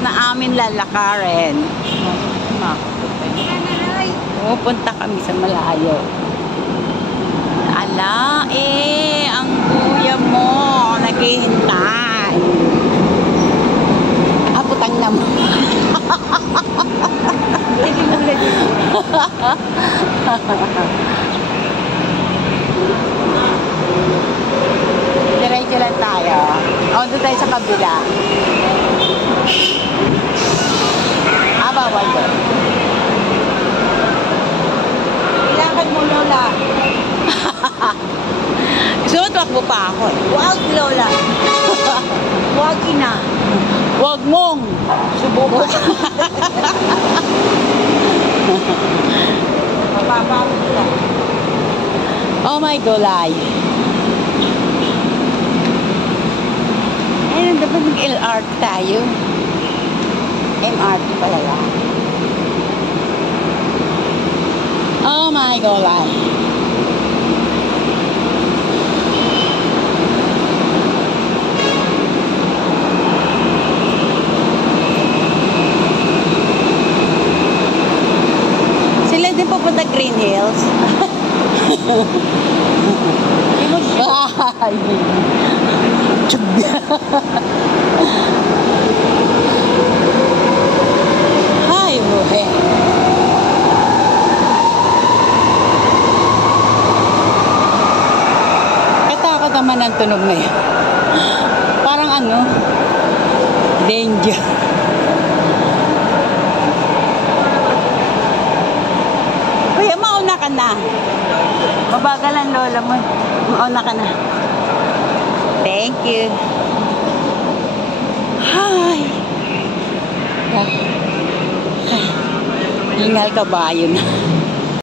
na amin lalakarin. Pupunta kami sa malayo. Ala, ang kuya mo naghihintay. Putang naman. Diretso lang tayo. Doon tayo sa kabila. Bawal doon. Kailangan mo, Lola. Gusto mo tuwakbo pa ako. Wag, Lola. Wag, ina. Wag mong subukan. Oh my golay. Ayun, dapat mag-LR tayo. MRT pala lang. Oh my golay. Pupunta Green Hills. Hi, buhe. Katakot naman ang tunog na yun. Parang danger. Ka na. Mabagal ang lola mo. Mauna ka na. Thank you. Hi. Hingal kabayo na.